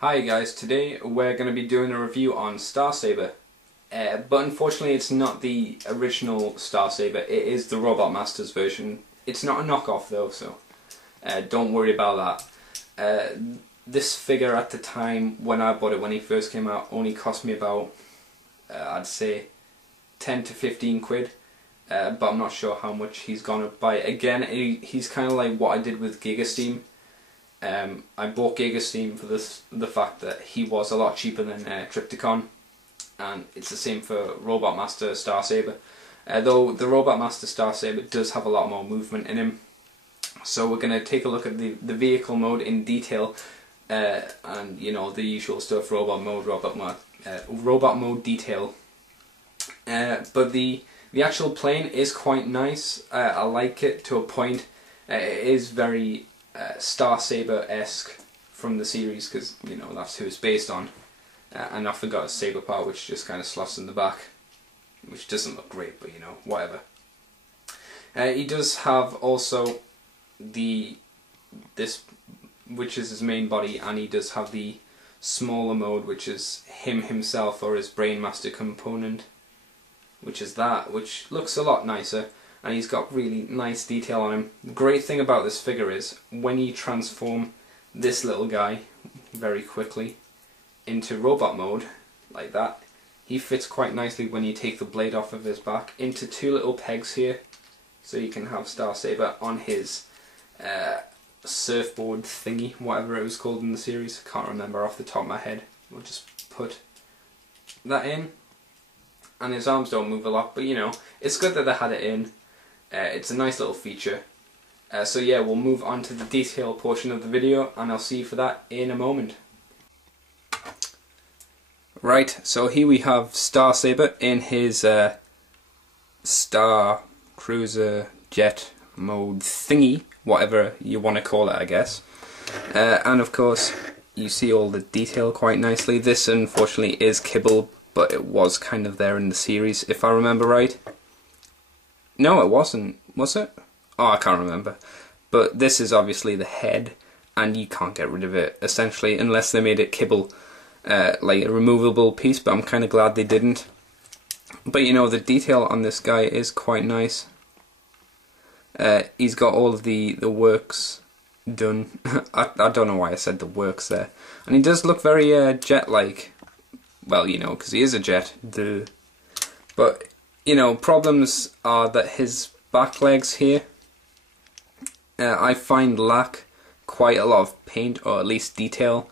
Hi guys, today we're going to be doing a review on Starsaber, but unfortunately it's not the original Starsaber, it is the Robotmasters version. It's not a knockoff though, so don't worry about that. This figure at the time when I bought it, when he first came out, only cost me about, I'd say 10 to 15 quid, but I'm not sure how much he's gone up by. Again, he's kind of like what I did with Giga Steam. I bought Giga Steam for the fact that he was a lot cheaper than Triptychon, and it's the same for Robotmaster Starsaber, though the Robotmaster Starsaber does have a lot more movement in him. So we're going to take a look at the vehicle mode in detail, and you know, the usual stuff: robot mode, robot mode detail. But the actual plane is quite nice. I like it to a point. It is very Starsaber-esque from the series, because you know that's who it's based on. And I forgot a saber part, which just kind of slots in the back, which doesn't look great, but you know, whatever. He does have also this, which is his main body, and he does have the smaller mode, which is himself, or his brainmaster component, which is that, which looks a lot nicer. And he's got really nice detail on him. The great thing about this figure is when you transform this little guy very quickly into robot mode, like that, he fits quite nicely when you take the blade off of his back into two little pegs here, so you can have Starsaber on his surfboard thingy, whatever it was called in the series. I can't remember off the top of my head. We'll just put that in, and his arms don't move a lot, but you know, it's good that they had it in. It's a nice little feature. So yeah, we'll move on to the detail portion of the video, and I'll see you for that in a moment. Right, so here we have Starsaber in his Star Cruiser Jet mode thingy, whatever you want to call it, I guess. And of course, you see all the detail quite nicely. This unfortunately is kibble, but it was kind of there in the series, if I remember right. No, it wasn't, was it? Oh, I can't remember. But this is obviously the head, and you can't get rid of it, essentially, unless they made it kibble, like a removable piece, but I'm kind of glad they didn't. But you know, the detail on this guy is quite nice. He's got all of the works done. I don't know why I said the works there. And he does look very jet-like. Well, you know, because he is a jet. Duh. But you know, problems are that his back legs here, I find lack quite a lot of paint, or at least detail,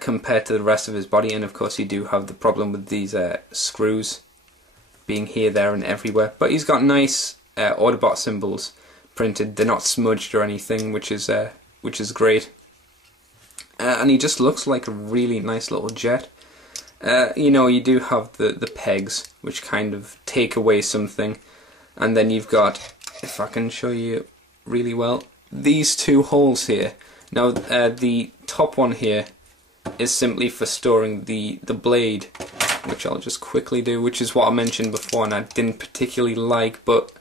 compared to the rest of his body. And of course you do have the problem with these screws being here, there and everywhere. But he's got nice Autobot symbols printed. They're not smudged or anything, which is great. And he just looks like a really nice little jet. You know, you do have the pegs, which kind of take away something, and then you've got, if I can show you really well, these two holes here. Now the top one here is simply for storing the blade, which I'll just quickly do, which is what I mentioned before and I didn't particularly like, but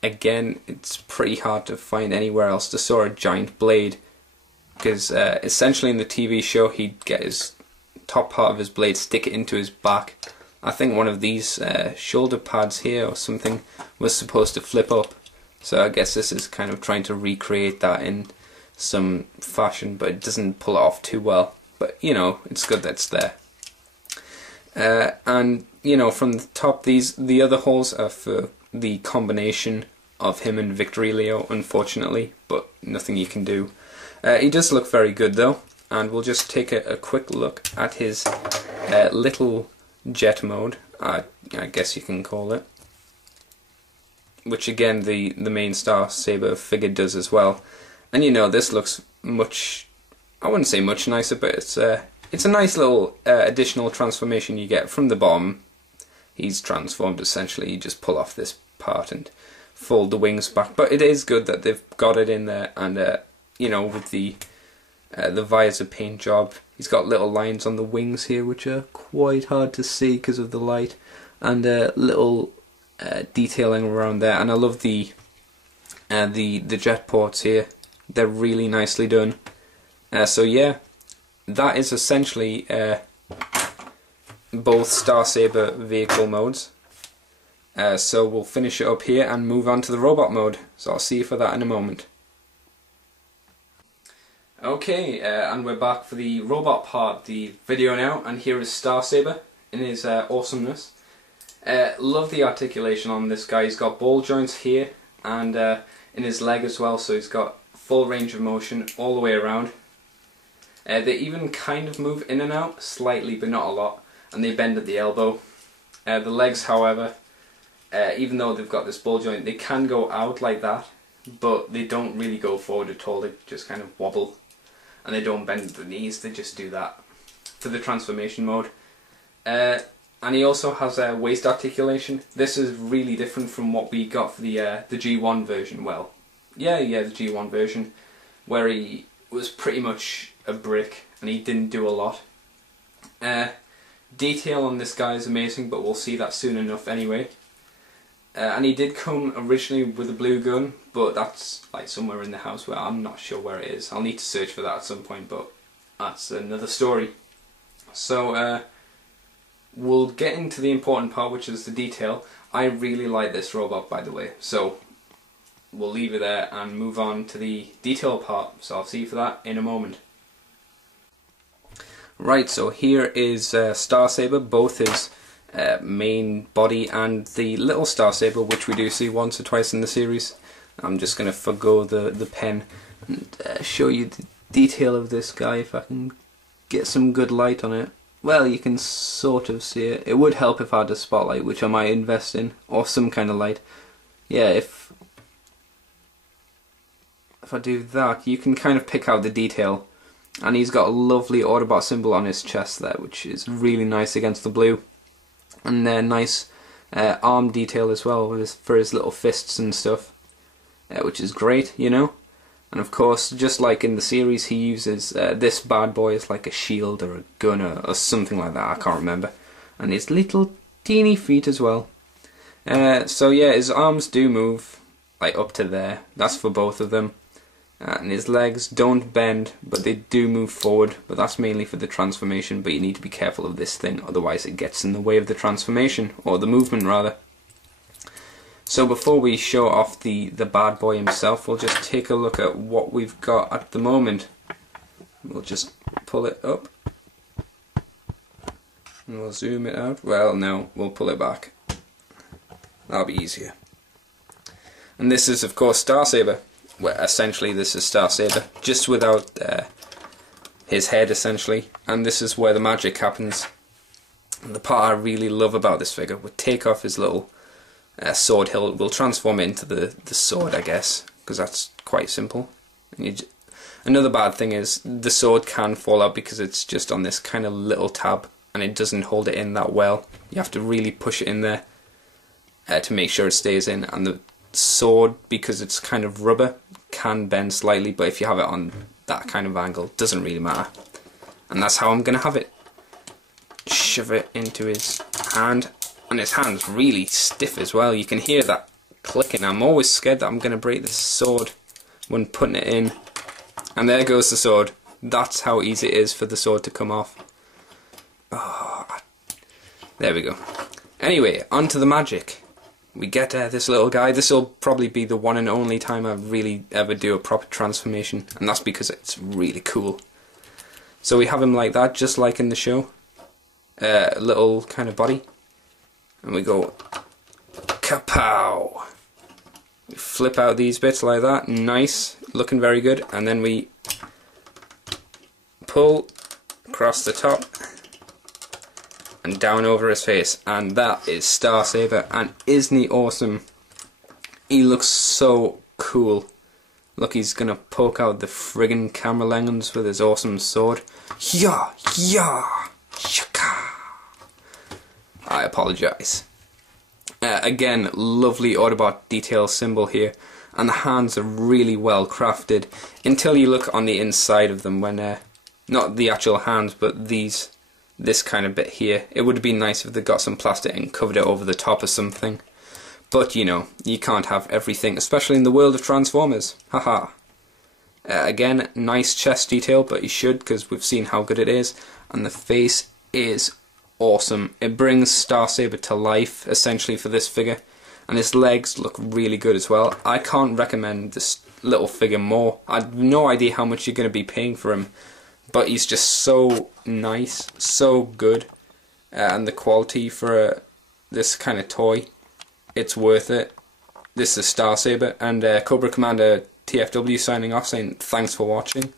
again, it's pretty hard to find anywhere else to store a giant blade, because essentially in the TV show he'd get his top part of his blade, stick it into his back. I think one of these shoulder pads here or something was supposed to flip up, so I guess this is kind of trying to recreate that in some fashion, but it doesn't pull it off too well. But you know, it's good that it's there. And you know, from the top, the other holes are for the combination of him and Victorilio, unfortunately, but nothing you can do. He does look very good though. And we'll just take a quick look at his little jet mode, I guess you can call it, which again the main Starsaber figure does as well. And you know, this looks much, I wouldn't say much nicer, but it's a nice little additional transformation you get from the bottom. He's transformed essentially. You just pull off this part and fold the wings back. But it is good that they've got it in there, and you know, with the visor paint job. He's got little lines on the wings here, which are quite hard to see because of the light, and little detailing around there. And I love the jet ports here. They're really nicely done. So yeah, that is essentially both Starsaber vehicle modes. So we'll finish it up here and move on to the robot mode. So I'll see you for that in a moment. Okay, and we're back for the robot part of the video now, and here is Starsaber in his awesomeness. Love the articulation on this guy. He's got ball joints here and in his leg as well, so he's got full range of motion all the way around. They even kind of move in and out slightly, but not a lot, and they bend at the elbow. The legs, however, even though they've got this ball joint, they can go out like that, but they don't really go forward at all. They just kind of wobble, and they don't bend at the knees. They just do that for the transformation mode. And he also has a waist articulation. This is really different from what we got for the G1 version. Well, the G1 version, where he was pretty much a brick and he didn't do a lot. Detail on this guy is amazing, but we'll see that soon enough anyway. And he did come originally with a blue gun, but that's like somewhere in the house where I'm not sure where it is. I'll need to search for that at some point, but that's another story. So we'll get into the important part, which is the detail. I really like this robot, by the way, so we'll leave it there and move on to the detail part, so I'll see you for that in a moment. Right, so here is Starsaber, both his main body and the little Starsaber, which we do see once or twice in the series. I'm just going to forgo the pen and show you the detail of this guy if I can get some good light on it. Well, you can sort of see it. It would help if I had a spotlight, which I might invest in, or some kind of light. Yeah, if I do that, you can kind of pick out the detail. And he's got a lovely Autobot symbol on his chest there, which is really nice against the blue. And nice arm detail as well for his little fists and stuff, which is great, you know. And of course, just like in the series, he uses this bad boy as like a shield or a gun or something like that, I can't remember. And his little teeny feet as well. So yeah, his arms do move like up to there, that's for both of them. And his legs don't bend, but they do move forward, but that's mainly for the transformation. But you need to be careful of this thing, otherwise it gets in the way of the transformation, or the movement rather. So before we show off the bad boy himself, we'll just take a look at what we've got at the moment. We'll just pull it up and we'll zoom it out. Well, no, we'll pull it back. That'll be easier. And this is of course Starsaber. Well, essentially this is Starsaber, just without his head essentially. And this is where the magic happens. And the part I really love about this figure, we'll take off his little sword hilt, we'll transform it into the sword, I guess, because that's quite simple. And another bad thing is the sword can fall out because it's just on this kind of little tab and it doesn't hold it in that well. You have to really push it in there to make sure it stays in. And the sword, because it's kind of rubber, can bend slightly, but if you have it on that kind of angle, it doesn't really matter. And that's how I'm going to have it. Shove it into his hand. And his hand's really stiff as well. You can hear that clicking. I'm always scared that I'm going to break this sword when putting it in. And there goes the sword. That's how easy it is for the sword to come off. Oh, there we go. Anyway, on to the magic. We get this little guy. This will probably be the one and only time I really ever do a proper transformation. And that's because it's really cool. So we have him like that, just like in the show. Little kind of body. And we go kapow. We flip out these bits like that, nice, looking very good, and then we pull across the top and down over his face, and that is Starsaber. And isn't he awesome? He looks so cool. Look, he's gonna poke out the friggin' camera lens with his awesome sword. Yeah, yeah, shaka. I apologise. Again, lovely Autobot detail symbol here, and the hands are really well crafted until you look on the inside of them when, not the actual hands, but this kind of bit here. It would have been nice if they got some plastic and covered it over the top or something. But you know, you can't have everything, especially in the world of Transformers. Haha. Again, nice chest detail, but you should, because we've seen how good it is. And the face is awesome. It brings Starsaber to life, essentially, for this figure. And his legs look really good as well. I can't recommend this little figure more. I have no idea how much you're going to be paying for him, but he's just so nice, so good. And the quality for this kind of toy, it's worth it. This is Starsaber, and Cobra Commander TFW signing off, saying thanks for watching.